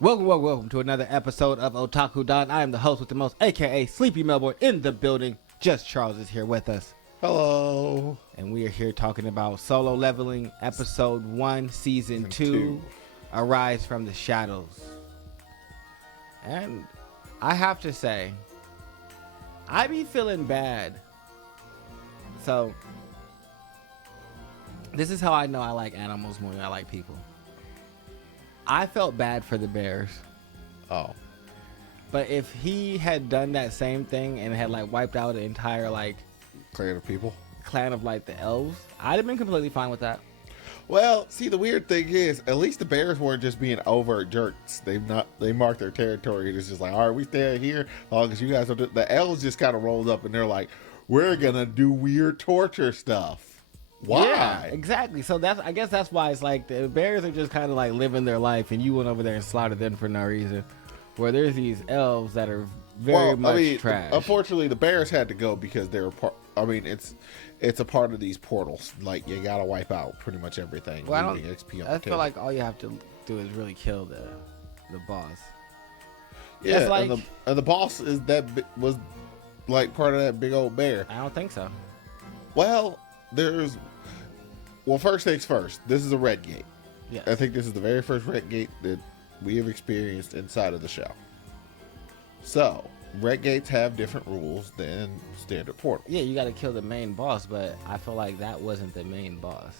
Welcome to another episode of Otaku Don. I am the host with the most, aka Sleepy Melbourne, in the building. Just Charles is here with us. Hello. And we are here talking about Solo Leveling, Episode 1, Season 2, Arise from the Shadows. And I have to say, I be feeling bad. So, this is how I know I like animals more than I like people. I felt bad for the bears. Oh. But if he had done that same thing and had like wiped out an entire like clan of like the elves, I'd have been completely fine with that. Well, see, the weird thing is, at least the bears weren't just being overt jerks. They marked their territory. It's just like, all right, we stay here as long as you guys don't do. The elves just kind of rolled up and they're like, we're gonna do weird torture stuff. Why? Yeah, exactly. So I guess that's why it's like the bears are just kind of like living their life, and you went over there and slaughtered them for no reason. Where there's these elves that are very much trash. Unfortunately, the bears had to go because they were part. I mean, it's a part of these portals. Like, you gotta wipe out pretty much everything. Well, I feel like all you have to do is really kill the boss. Yeah, like, and the boss was like part of that big old bear. I don't think so. Well, first things first. This is a red gate. Yeah, I think this is the very first red gate that we have experienced inside of the show. So, red gates have different rules than standard portals. Yeah, you got to kill the main boss, but I feel like that wasn't the main boss.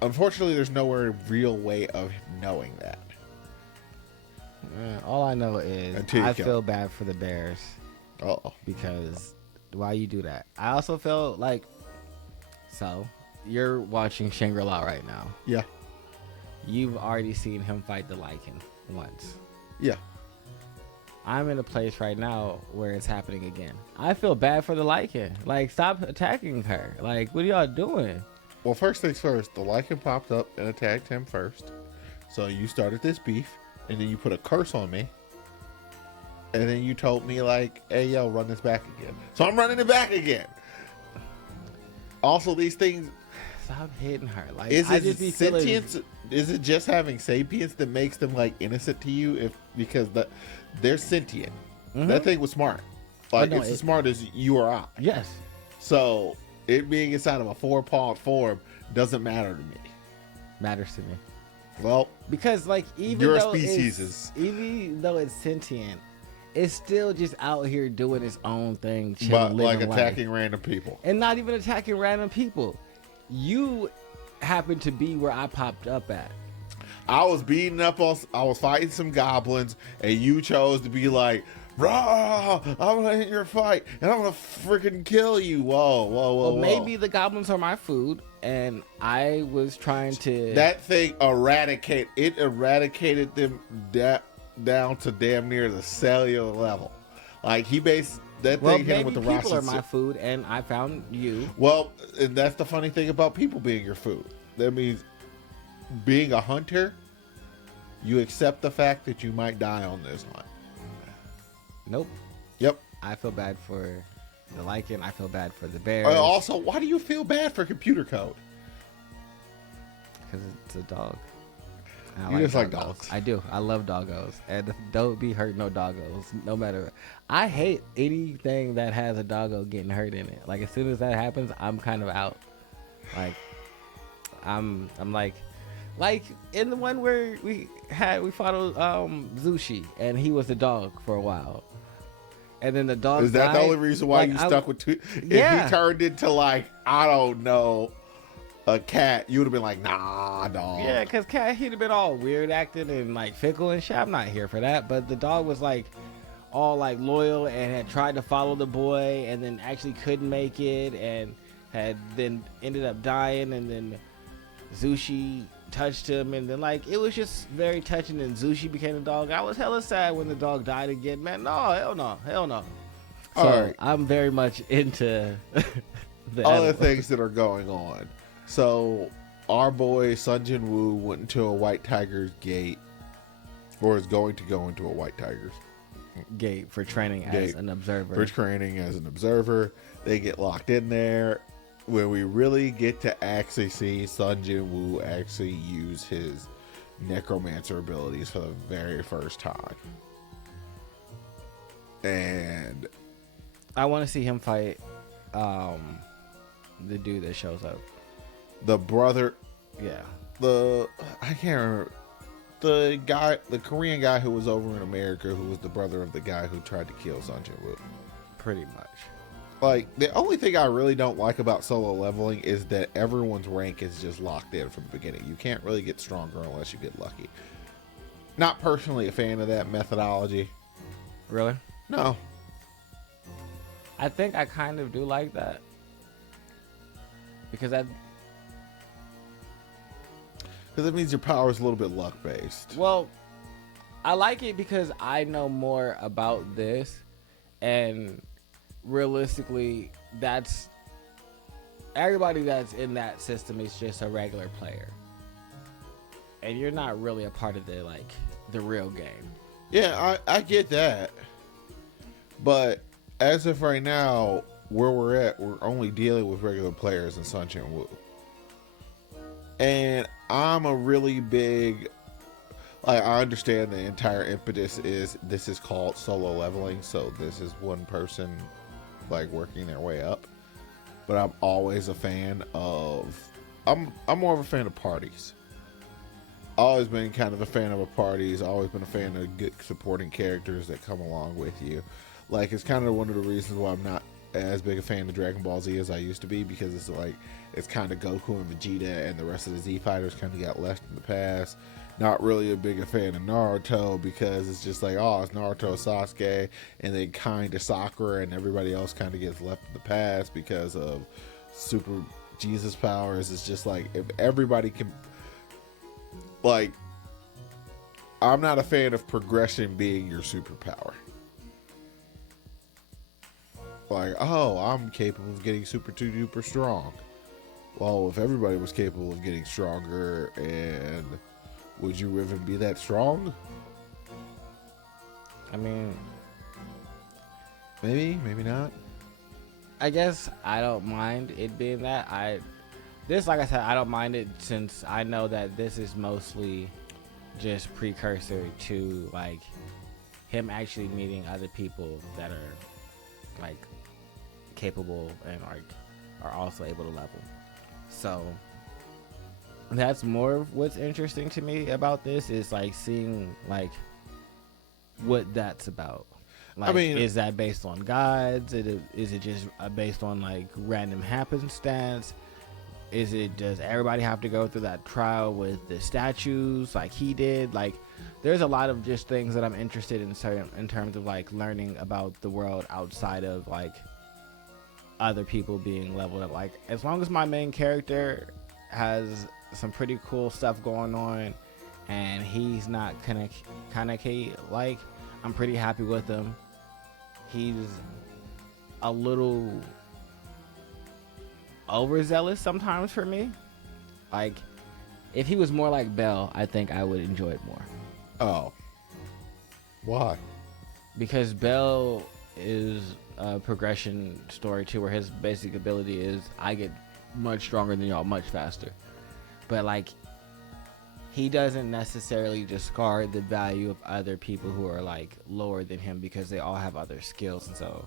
Unfortunately, there's no real way of knowing that. All I know is I feel bad for the bears. Because why you do that? I also feel like, so you're watching Shangri-La right now. Yeah. You've already seen him fight the Lycan once. Yeah. I'm in a place right now where it's happening again. I feel bad for the Lycan. Like, stop attacking her. Like, what are y'all doing? Well, first things first, the Lycan popped up and attacked him first. So you started this beef, and then you put a curse on me. And then you told me, like, hey, yo, run this back again. So I'm running it back again. Also, these things... Stop hitting her. Like, is it sentience? Is it just having sapience that makes them, like, innocent to you? Because they're sentient. Mm-hmm. That thing was smart. Like, it's as smart as you or I. Yes. So, it being inside of a 4-pawed form doesn't matter to me. Matters to me. Well, because, like, even though it's sentient, it's still just out here doing its own thing, but like attacking random people. And not even attacking random people. You happen to be where I popped up at. I was I was fighting some goblins, and you chose to be like, rah, I'm gonna hit your fight, and I'm gonna freaking kill you. Whoa. Maybe the goblins are my food, and I was trying to... That thing eradicated them down to damn near the cellular level. Like, thing hit him with the people are my food, and I found you. Well, and that's the funny thing about people being your food. That means being a hunter, you accept the fact that you might die on this hunt. Nope. Yep. I feel bad for the Lycan. I feel bad for the bears. Also, why do you feel bad for computer code? Because it's a dog. You just like dogs. I do. I love doggos. And don't be hurt no doggos. No matter. I hate anything that has a doggo getting hurt in it. Like, as soon as that happens, I'm kind of out. Like, I'm like in the one where we followed Zushi, and he was the dog for a while. And then the dog Is that died. The only reason why you stuck with two? Yeah. If he turned into, like, I don't know, a cat, you would have been like, nah, dog. Yeah, because cat, he'd have been all weird acting and like fickle and shit. I'm not here for that. But the dog was like all like loyal and had tried to follow the boy, and then actually couldn't make it, and had then ended up dying, and then Zushi touched him, and then like it was just very touching, and Zushi became the dog. I was hella sad when the dog died again, man. No, hell no. So all right. I'm very much into the other things that are going on. So, our boy Sun Jin Woo went into a White Tiger's gate, or is going to go into a White Tiger's gate for training as an observer. They get locked in there, where we really get to actually see Sun Jin Woo actually use his necromancer abilities for the very first time. And I want to see him fight the dude that shows up. the brother, Yeah. I can't remember. The Korean guy who was over in America, who was the brother of the guy who tried to kill Sun Jin-woo. Pretty much. Like, the only thing I really don't like about solo leveling is that everyone's rank is just locked in from the beginning. You can't really get stronger unless you get lucky. Not personally a fan of that methodology. Really? No. I think I kind of do like that. Because it means your power is a little bit luck based. well, I like it because I know more about this, and realistically, that's everybody that's in that system is just a regular player, and you're not really a part of the real game. Yeah, I get that. But as of right now, where we're at, we're only dealing with regular players in Sun Jin-woo. And I'm a really big, I understand the entire impetus is this is called solo leveling, so this is one person working their way up. But I'm always a fan of, I'm more of a fan of parties. Always been kind of a fan of parties. Always been a fan of good supporting characters that come along with you. It's kind of one of the reasons why I'm not as big a fan of Dragon Ball Z as I used to be, because it's kind of Goku and Vegeta, and the rest of the Z fighters kind of got left in the past. Not really a big fan of Naruto, because it's just it's Naruto, Sasuke, and then kind of Sakura, and everybody else kind of gets left in the past because of super Jesus powers. It's just if everybody can, I'm not a fan of progression being your superpower. I'm capable of getting super duper strong. Well, if everybody was capable of getting stronger, and would you even be that strong? I mean, maybe not. I guess I don't mind it being that. Like I said, I don't mind it, since I know that this is mostly just precursor to him actually meeting other people that are capable and are also able to level. So that's more of what's interesting to me about this, is seeing what that's about. Is that based on gods? Is it just based on random happenstance? Does everybody have to go through that trial with the statues like he did? There's a lot of just things that I'm interested in terms of learning about the world outside of other people being leveled up. As long as my main character has some pretty cool stuff going on and he's not Kaneki, I'm pretty happy with him. He's a little overzealous sometimes for me. If he was more like Bell, I think I would enjoy it more. Oh. Why? Because Bell is a progression story too, where his basic ability is I get much stronger than y'all much faster. But he doesn't necessarily discard the value of other people who are lower than him, because they all have other skills. And so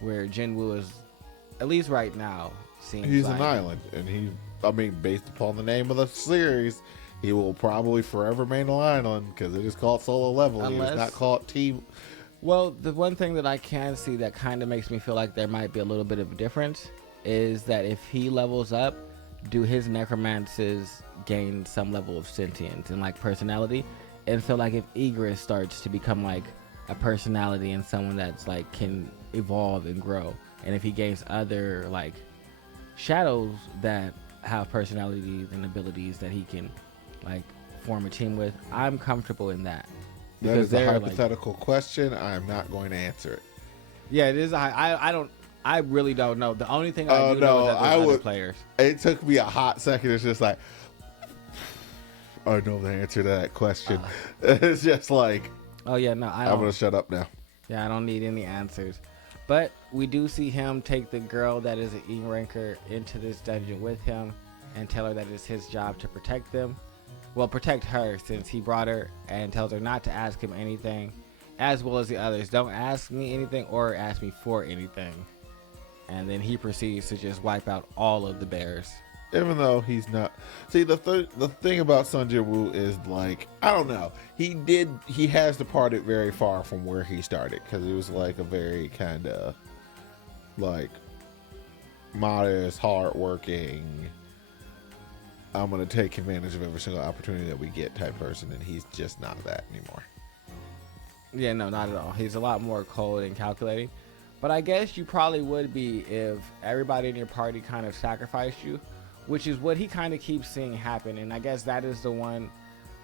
where Jinwoo is, at least right now, seems he's an island, and based upon the name of the series, he will probably forever remain an island, because it is called solo leveling. It's not called team. Well, the one thing that I can see that kind of makes me feel like there might be a little bit of a difference is that if he levels up, do his necromancers gain some level of sentience and personality? And so if Egress starts to become a personality and someone that's can evolve and grow, and if he gains other shadows that have personalities and abilities that he can form a team with, I'm comfortable in that. That is a hypothetical question. I am not going to answer it. Yeah, it is. I really don't know. The only thing I do know is that there's other players. It took me a hot second. It's just I know the answer to that question. It's just oh yeah, no, I'm gonna shut up now. Yeah, I don't need any answers. But we do see him take the girl that is an E ranker into this dungeon with him and tell her that it's his job to protect them. well, protect her since he brought her, and tells her not to ask him anything, as well as the others. Don't ask me anything or ask me for anything. And then he proceeds to just wipe out all of the bears. Even though he's not. See, the thing about Sun Jin-woo is, like, I don't know. He has departed very far from where he started, because it was like a very kind of like modest, hardworking, I'm gonna take advantage of every single opportunity that we get type person, and he's just not that anymore. Yeah, no, not at all. He's a lot more cold and calculating. But I guess you probably would be if everybody in your party kind of sacrificed you, which is what he kind of keeps seeing happen. And I guess that is the one,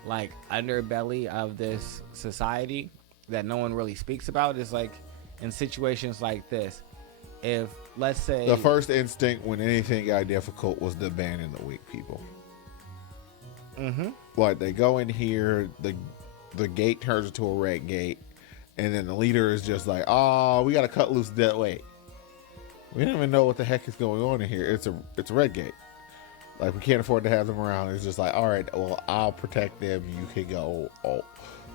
like, underbelly of this society that no one really speaks about, is like in situations like this. If, let's say, the first instinct when anything got difficult was to abandon the weak people. Mm-hmm. Like, they go in here, the gate turns into a red gate, and then the leader is just like, oh, we got to cut loose that way. We don't even know what the heck is going on in here. It's a red gate. Like, we can't afford to have them around. It's just like, all right, well, I'll protect them. You can go. Oh,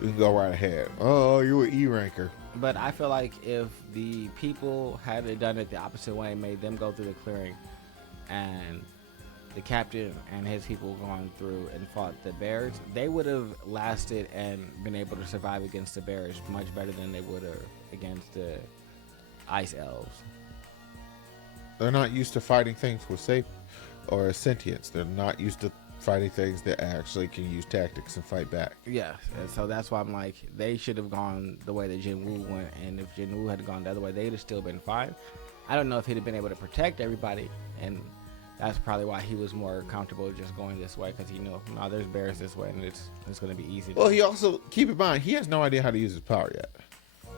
you can go right ahead. Oh, you're an E ranker. But I feel like if the people had done it the opposite way, made them go through the clearing, and the captain and his people gone through and fought the bears, they would have lasted and been able to survive against the bears much better than they would have against the ice elves. They're not used to fighting things with safe or sentience. They're not used to fighting things that actually can use tactics and fight back. Yeah, and so that's why I'm like, they should have gone the way that Jin-woo went, and if Jin-woo had gone the other way, they'd have still been fine. I don't know if he'd have been able to protect everybody, and that's probably why he was more comfortable just going this way, because he knew, no, there's bears this way, and it's going to be easy. Well, he also, keep in mind, he has no idea how to use his power yet.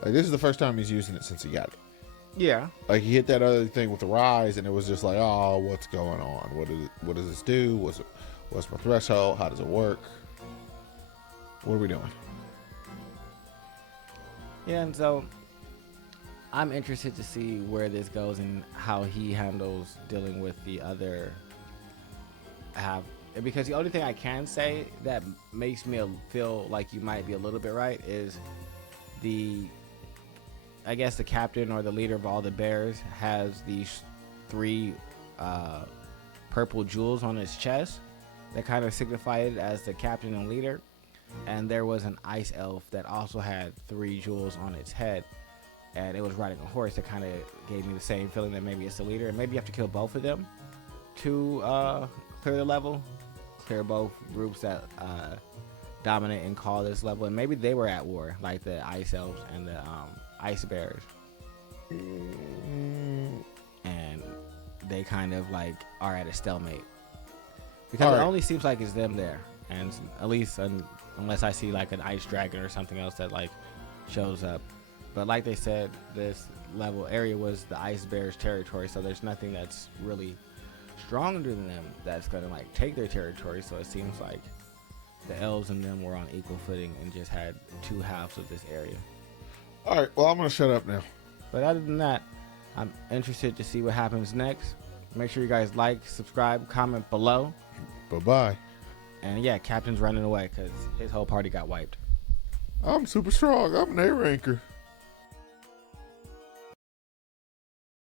Like, this is the first time he's using it since he got it. Yeah. Like, he hit that other thing with the rise, and it was just like, oh, what's going on? What does this do? What's my threshold? How does it work? What are we doing? Yeah, and so I'm interested to see where this goes and how he handles dealing with the other half. Because the only thing I can say that makes me feel like you might be a little bit right is I guess the captain or the leader of all the bears has these 3 purple jewels on his chest that kind of signify it as the captain and leader. And there was an ice elf that also had 3 jewels on its head, and it was riding a horse. That kind of gave me the same feeling that maybe it's the leader, and maybe you have to kill both of them to clear the level, clear both groups that dominate and call this level. And maybe they were at war, like the ice elves and the ice bears, and they kind of like are at a stalemate, because it only seems like it's them there, and at least unless I see like an ice dragon or something else that like shows up. But like they said, this level area was the ice bears territory, so there's nothing that's really stronger than them that's gonna like take their territory. So it seems like the elves and them were on equal footing and just had 2 halves of this area. All right, well, I'm going to shut up now. But other than that, I'm interested to see what happens next. Make sure you guys like, subscribe, comment below. Bye-bye. And yeah, Captain's running away because his whole party got wiped. I'm super strong. I'm an A ranker.